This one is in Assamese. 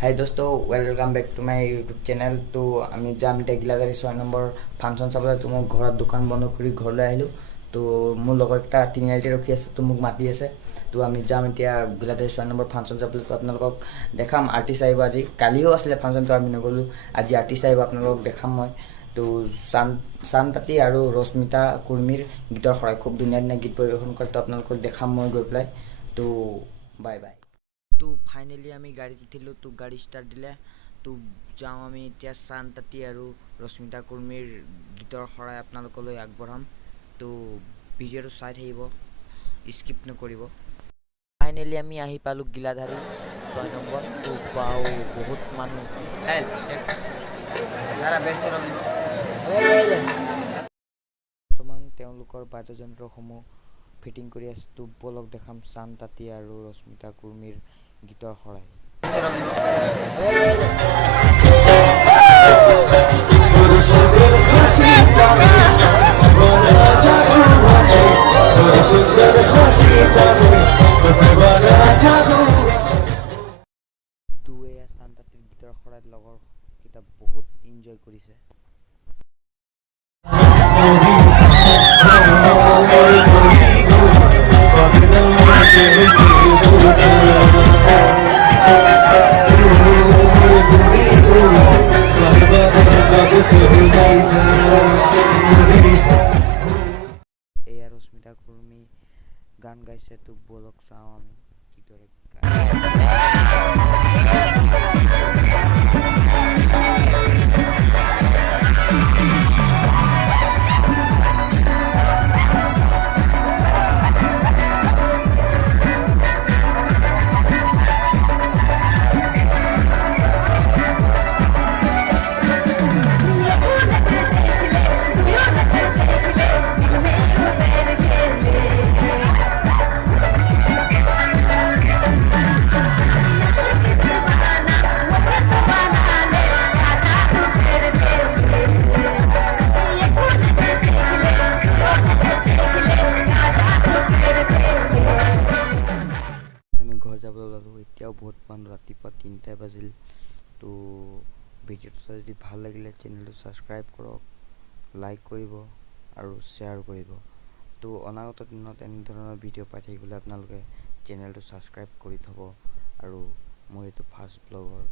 हाय दोस्तों, welcome back to my YouTube channel. तो আমি যাম এতিয়া গিলাজাৰী 6 নম্বৰ ফাংচন চাবলৈ। তো মই ঘৰত দোকান বন্ধ কৰি ঘৰলৈ আহিলোঁ। তো মোৰ লগৰ এটা তিনিআলিতে ৰখি আছে, তো মোক মাতি আছে। তো আমি যাম এতিয়া গিলাজাৰী 6 নম্বৰ ফাংচন চাবলৈ। তো আপোনালোকক দেখাম আৰ্টিষ্ট আহিব। আজি কালিও আছিলে ফাংচনটো, আমি নগ'লোঁ। আজি আৰ্টিষ্ট আহিব, আপোনালোকক দেখাম মই। তো চানতাতী আৰু ৰশ্মিতা কুৰ্মীৰ গীতৰ শৰাই খুব ধুনীয়া ধুনীয়া গীত পৰিৱেশন কৰে। তো আপোনালোকক দেখাম মই গৈ পেলাই। তো বাই বাই। তো ফাইনেলি আমি গাড়ীত উঠিলোঁ। তো গাড়ী ষ্টাৰ্ট দিলে। তো যাওঁ আমি এতিয়া চানতাতী আৰু ৰশ্মিতা কুৰ্মীৰ গীতৰ শৰাই আপোনালোকলৈ আগবঢ়াম। তো ভিডিঅ'টো চাই থাকিব, স্কিপ নকৰিব। ফাইনেলি আমি আহি পালোঁ গিলাধাৰী 6 নম্বৰ। তো পাওঁ বহুত মানুহ। বৰ্তমান তেওঁলোকৰ বাদ্যযন্ত্ৰসমূহ ফিটিং কৰি আছে। তো বলক দেখাম চানতাতী আৰু ৰশ্মিতা কুৰ্মীৰ গীতৰ শৰাই। তো এয়া চানতাতীৰ গীতৰ শৰাইত লগৰকেইটা বহুত এনজয় কৰিছে। এয়া ৰশ্মিতা কুৰ্মী গান গাইছে। তো বলক চাওঁ আমি কিদৰে আমি ঘৰ যাবলৈ ওলালোঁ। এতিয়াও বহুত মানুহ, ৰাতিপুৱা 3টা বাজিল। তো ভিডিঅ'টো চাই যদি ভাল লাগিলে চেনেলটো ছাবস্ক্ৰাইব কৰক, লাইক কৰিব আৰু শ্বেয়াৰ কৰিব। তো অনাগত দিনত এনেধৰণৰ ভিডিঅ' পাই থাকিবলৈ আপোনালোকে চেনেলটো ছাবস্ক্ৰাইব কৰি থ'ব। আৰু মোৰ এইটো ফাৰ্ষ্ট ব্লগৰ